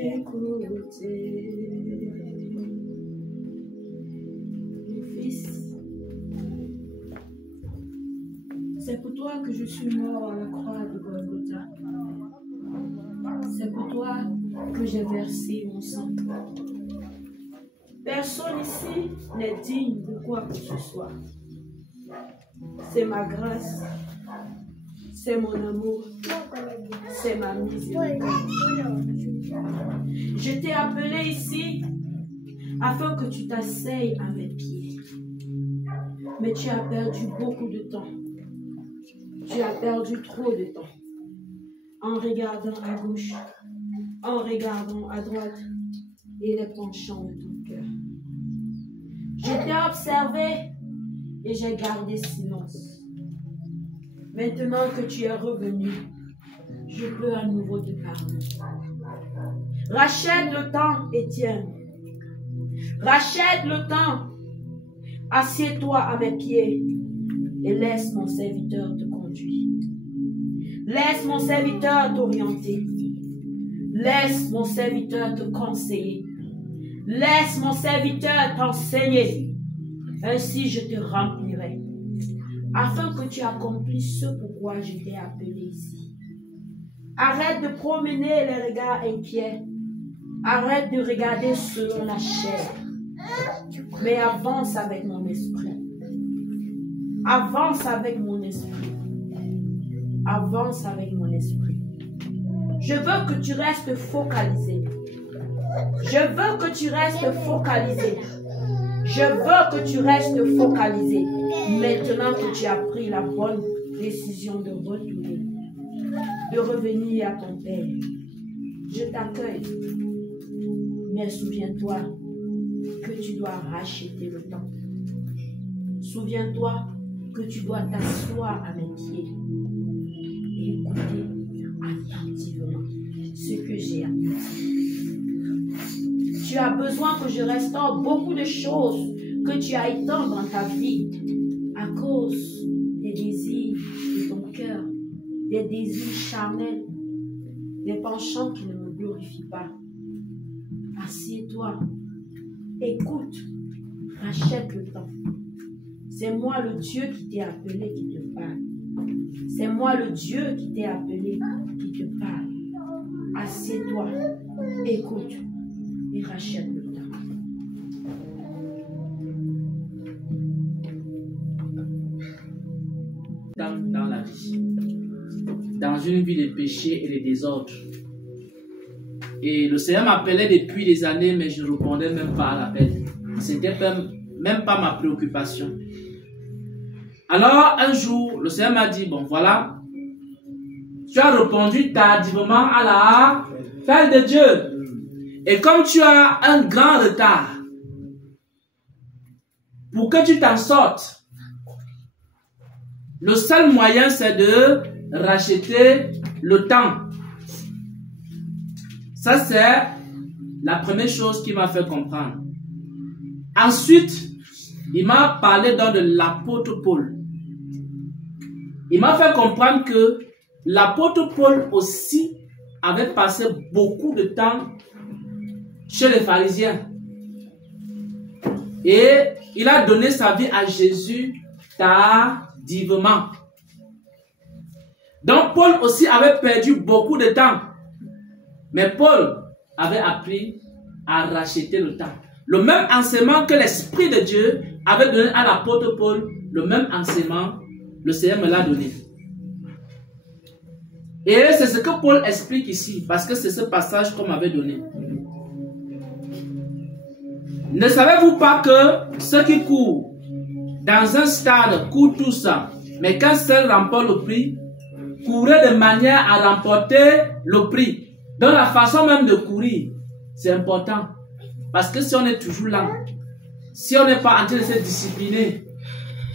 écouter. Mon fils, c'est pour toi que je suis mort à la croix de Golgotha. C'est pour toi que j'ai versé mon sang. Personne ici n'est digne de quoi que ce soit. C'est ma grâce, c'est mon amour, c'est ma miséricorde. Je t'ai appelé ici afin que tu t'asseyes à mes pieds. Mais tu as perdu beaucoup de temps. Tu as perdu trop de temps en regardant à gauche, en regardant à droite et les penchants de ton cœur. Je t'ai observé et j'ai gardé silence. Maintenant que tu es revenu, je peux à nouveau te parler. Rachète le temps, Étienne. Rachète le temps. Assieds-toi à mes pieds et laisse mon serviteur te conduire. Laisse mon serviteur t'orienter. Laisse mon serviteur te conseiller. Laisse mon serviteur t'enseigner. Ainsi je te remplirai, afin que tu accomplisses ce pourquoi je t'ai appelé ici. Arrête de promener les regards inquiets. Arrête de regarder selon la chair. Mais avance avec mon esprit. Avance avec mon esprit. Avance avec mon esprit. Je veux que tu restes focalisé. Je veux que tu restes focalisé. Je veux que tu restes focalisé. Maintenant que tu as pris la bonne décision de retourner, de revenir à ton Père, je t'accueille. Mais souviens-toi que tu dois racheter le temps. Souviens-toi que tu dois t'asseoir à mes pieds et écouter attentivement ce que j'ai à te dire. Tu as besoin que je restaure beaucoup de choses que tu as éteintes dans ta vie à cause des désirs de ton cœur, des désirs charnels, des penchants qui ne me glorifient pas. Assieds-toi, écoute, rachète le temps. C'est moi le Dieu qui t'ai appelé qui te parle. C'est moi le Dieu qui t'ai appelé qui te parle. Assieds-toi, écoute et rachète le temps. Dans la vie, dans une vie de péché et de désordre. Et le Seigneur m'appelait depuis des années, mais je ne répondais même pas à l'appel. Ce n'était même pas ma préoccupation. Alors, un jour, le Seigneur m'a dit, bon voilà, tu as répondu tardivement à l'appel de Dieu. Et comme tu as un grand retard, pour que tu t'en sortes, le seul moyen, c'est de racheter le temps. Ça, c'est la première chose qui m'a fait comprendre. Ensuite, il m'a parlé dans de l'apôtre Paul. Il m'a fait comprendre que l'apôtre Paul aussi avait passé beaucoup de temps chez les pharisiens. Et il a donné sa vie à Jésus tardivement. Donc Paul aussi avait perdu beaucoup de temps. Mais Paul avait appris à racheter le temps. Le même enseignement que l'Esprit de Dieu avait donné à l'apôtre Paul, le même enseignement, le Seigneur me l'a donné. Et c'est ce que Paul explique ici, parce que c'est ce passage qu'on m'avait donné. Ne savez-vous pas que ceux qui courent dans un stade courent tout ça, mais quand seul remporte le prix, courez de manière à remporter le prix. Donc la façon même de courir, c'est important. Parce que si on est toujours lent, si on n'est pas en train de se discipliner,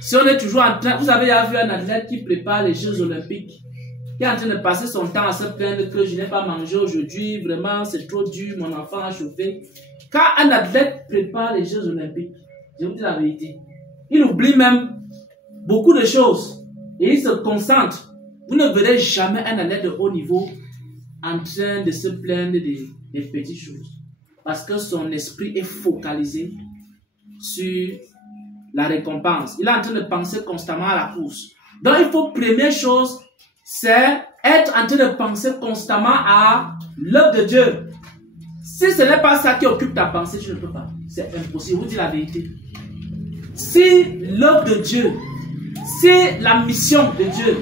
si on est toujours en train... Vous avez déjà vu un athlète qui prépare les Jeux Olympiques, qui est en train de passer son temps à se plaindre que je n'ai pas mangé aujourd'hui, vraiment c'est trop dur, mon enfant a chauffé. Quand un athlète prépare les Jeux Olympiques, je vous dis la vérité, il oublie même beaucoup de choses et il se concentre. Vous ne verrez jamais un athlète de haut niveau en train de se plaindre des petites choses. Parce que son esprit est focalisé sur la récompense. Il est en train de penser constamment à la course. Donc, il faut, première chose, c'est être en train de penser constamment à l'œuvre de Dieu. Si ce n'est pas ça qui occupe ta pensée, tu ne peux pas. C'est impossible. Je vous dis la vérité. Si l'œuvre de Dieu, si la mission de Dieu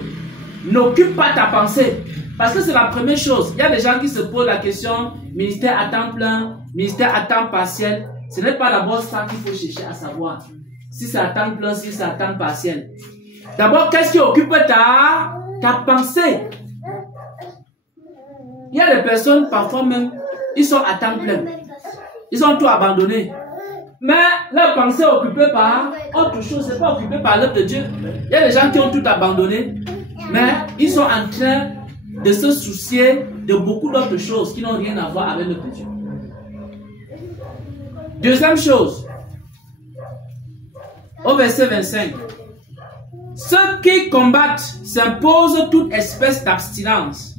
n'occupe pas ta pensée, parce que c'est la première chose. Il y a des gens qui se posent la question, ministère à temps plein, ministère à temps partiel. Ce n'est pas d'abord ça qu'il faut chercher à savoir. Si c'est à temps plein, si c'est à temps partiel. D'abord, qu'est-ce qui occupe ta pensée? Il y a des personnes, parfois même, ils sont à temps plein. Ils ont tout abandonné. Mais leur pensée est occupée par autre chose. Ce n'est pas occupé par l'œuvre de Dieu. Il y a des gens qui ont tout abandonné. Mais ils sont en train de se soucier de beaucoup d'autres choses qui n'ont rien à voir avec l'œuvre de Dieu. Deuxième chose. Au verset 25. Ceux qui combattent s'imposent toute espèce d'abstinence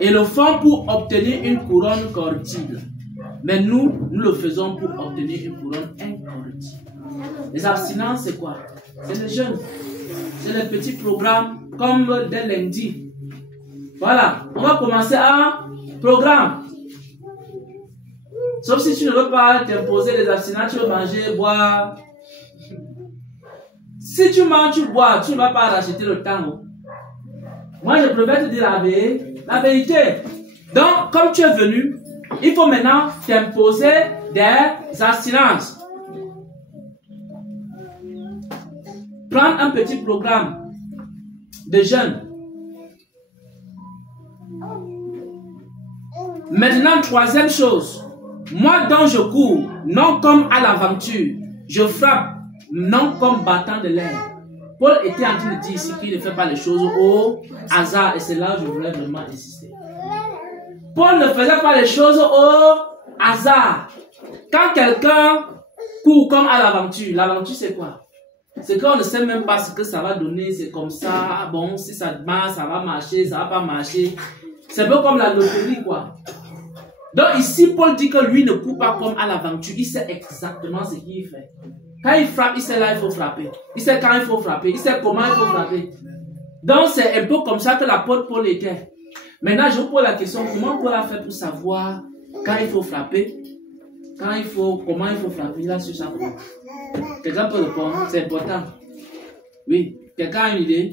et le font pour obtenir une couronne corruptible. Mais nous le faisons pour obtenir une couronne incorruptible. Les abstinences, c'est quoi? C'est les jeûnes. C'est les petits programmes comme dès lundi. Voilà, on va commencer un programme. Sauf si tu ne veux pas t'imposer les abstinences, tu veux manger, boire. Si tu manges, tu bois, tu ne vas pas racheter le temps. Moi, je préfère te dire la vérité. Donc, comme tu es venu, il faut maintenant t'imposer des abstinences. Prendre un petit programme de jeûne. Maintenant, troisième chose. Moi dont je cours, non comme à l'aventure, je frappe, non comme battant de l'air. Paul était en train de dire ici qu'il ne fait pas les choses au hasard, et c'est là où je voulais vraiment insister. Paul ne faisait pas les choses au hasard. Quand quelqu'un court comme à l'aventure, l'aventure c'est quoi? C'est qu'on ne sait même pas ce que ça va donner, c'est comme ça, bon, si ça marche, ça va marcher, ça va pas marcher. C'est un peu comme la loterie, quoi. Donc ici, Paul dit que lui ne court pas comme à l'aventure, il sait exactement ce qu'il fait. Quand il frappe, il sait là il faut frapper. Il sait quand il faut frapper, il sait comment il faut frapper. Donc c'est un peu comme ça que l'apôtre Paul était. Maintenant, je vous pose la question, comment Paul a fait pour savoir quand il faut frapper, comment il faut frapper, là sur ça. Quelqu'un peut répondre, c'est important. Oui, quelqu'un a une idée?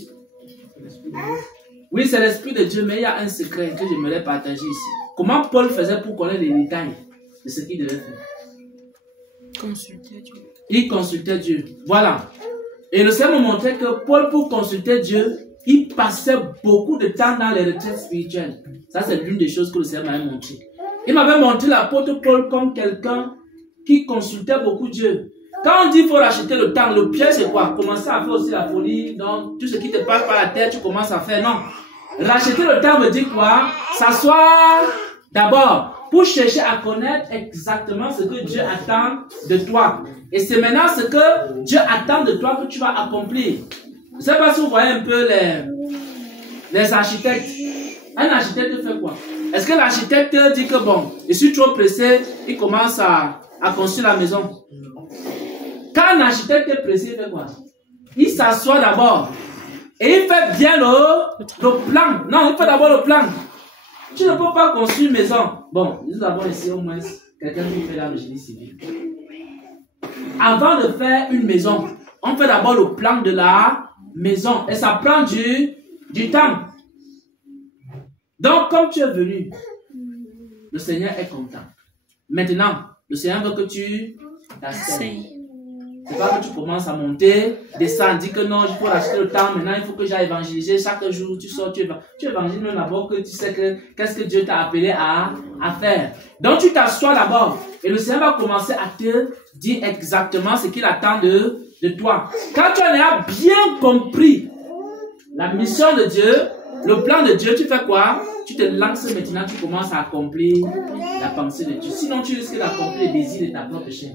Oui, c'est l'Esprit de Dieu, mais il y a un secret que j'aimerais partager ici. Comment Paul faisait pour connaître les détails de ce qu'il devait faire? Consulter Dieu. Il consultait Dieu. Voilà. Et le Seigneur me montrait que Paul, pour consulter Dieu, il passait beaucoup de temps dans les retraites spirituelles. Ça, c'est l'une des choses que le Seigneur m'avait montré. Il m'avait montré l'apôtre Paul comme quelqu'un qui consultait beaucoup Dieu. Quand on dit qu'il faut racheter le temps, le piège c'est quoi? Commencer à faire aussi la folie. Donc, tout ce qui te passe par la tête, tu commences à faire. Non. Racheter le temps veut dire quoi? S'asseoir d'abord pour chercher à connaître exactement ce que Dieu attend de toi. Et c'est maintenant ce que Dieu attend de toi que tu vas accomplir. Je ne sais pas si vous voyez un peu les architectes. Un architecte fait quoi? Est-ce que l'architecte dit que bon, je suis trop pressé, il commence à construire la maison? Quand un architecte est pressé, il fait quoi? Il s'assoit d'abord. Et il fait bien le plan. Non, il fait d'abord le plan. Tu ne peux pas construire une maison. Bon, nous avons ici au moins quelqu'un qui fait la génie civil. Avant de faire une maison, on fait d'abord le plan de la maison. Et ça prend du temps. Donc, comme tu es venu, le Seigneur est content. Maintenant, le Seigneur veut que tu t'asseyes. C'est pas que tu commences à monter, descendre, dis que non, il faut racheter le temps, maintenant il faut que j'aille évangéliser. Chaque jour, tu sors, tu évangélises même d'abord que tu sais qu'est-ce que Dieu t'a appelé à faire. Donc tu t'assois d'abord et le Seigneur va commencer à te dire exactement ce qu'il attend de toi. Quand tu en as bien compris la mission de Dieu, le plan de Dieu, tu fais quoi? Tu te lances maintenant, tu commences à accomplir la pensée de Dieu. Sinon, tu risques d'accomplir les désirs de ta propre chair.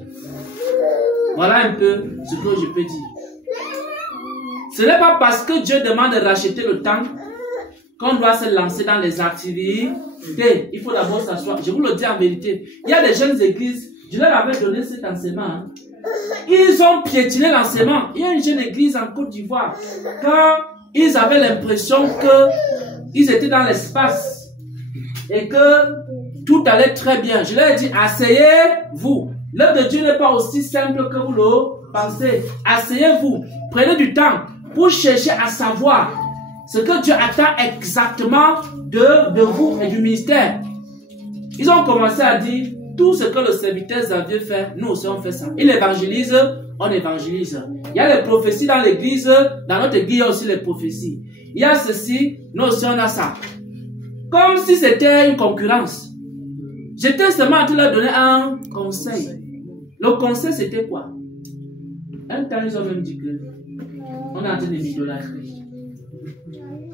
Voilà un peu ce que je peux dire. Ce n'est pas parce que Dieu demande de racheter le temps qu'on doit se lancer dans les activités, il faut d'abord s'asseoir. Je vous le dis en vérité. Il y a des jeunes églises, je leur avais donné cet enseignement. Hein. Ils ont piétiné l'enseignement. Il y a une jeune église en Côte d'Ivoire. Quand ils avaient l'impression qu'ils étaient dans l'espace et que tout allait très bien, je leur ai dit, asseyez-vous. L'œuvre de Dieu n'est pas aussi simple que vous le pensez. Asseyez-vous. Prenez du temps pour chercher à savoir ce que Dieu attend exactement de vous et du ministère. Ils ont commencé à dire tout ce que le serviteur Xavier fait, nous aussi on fait ça. Il évangélise, on évangélise. Il y a les prophéties dans l'église, dans notre église il y a aussi les prophéties. Il y a ceci, nous aussi on a ça. Comme si c'était une concurrence. J'étais seulement en train de leur donner un conseil. Le conseil c'était quoi? Un temps ils ont même dit que on est en train de m'idolâtrer.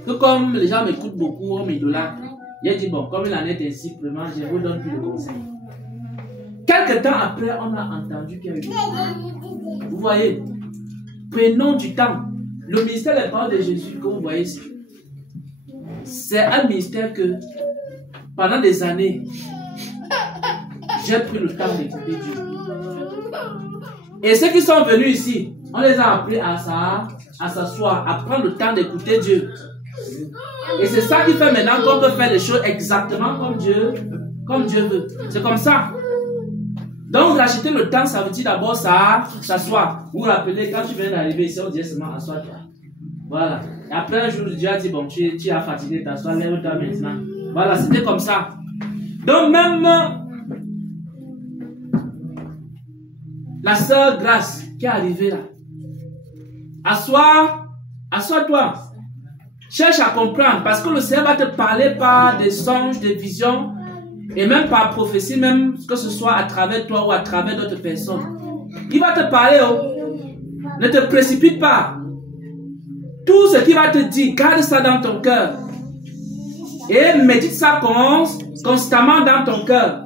Que comme les gens m'écoutent beaucoup, on m'idolâtre. J'ai dit bon, comme il en est ainsi, vraiment, je vous donne plus de conseils. Quelque temps après, on a entendu qu'il y a eu. Vous voyez, prenons du temps. Le ministère des paroles de Jésus, que vous voyez ici, c'est un ministère que pendant des années, j'ai pris le temps d'écouter Dieu. Et ceux qui sont venus ici, on les a appris à s'asseoir, à prendre le temps d'écouter Dieu. Et c'est ça qui fait maintenant qu'on peut faire les choses exactement comme Dieu veut. C'est comme ça. Donc, racheter le temps, ça veut dire d'abord s'asseoir. Vous vous rappelez, quand tu viens d'arriver ici, on dit seulement assois-toi. Voilà. Et après un jour, Dieu a dit, bon, tu as fatigué, t'assois, lève-toi maintenant. Voilà, c'était comme ça. Donc, même la sœur Grâce qui est arrivée là. Assois-toi. Cherche à comprendre, parce que le Seigneur va te parler par des songes, des visions, et même par prophétie, même que ce soit à travers toi ou à travers d'autres personnes. Il va te parler, ne te précipite pas. Tout ce qu'il va te dire, garde ça dans ton cœur. Et médite ça constamment dans ton cœur.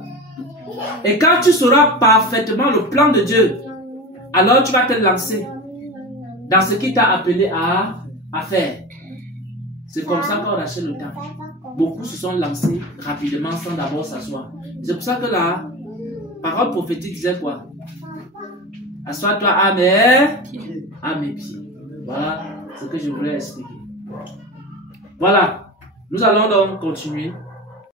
Et quand tu sauras parfaitement le plan de Dieu, alors tu vas te lancer dans ce qu'il t'a appelé à faire. C'est comme ça qu'on rachète le temps. Beaucoup se sont lancés rapidement sans d'abord s'asseoir. C'est pour ça que la parole prophétique disait quoi? Assois-toi à mes pieds. Voilà ce que je voulais expliquer. Voilà. Nous allons donc continuer.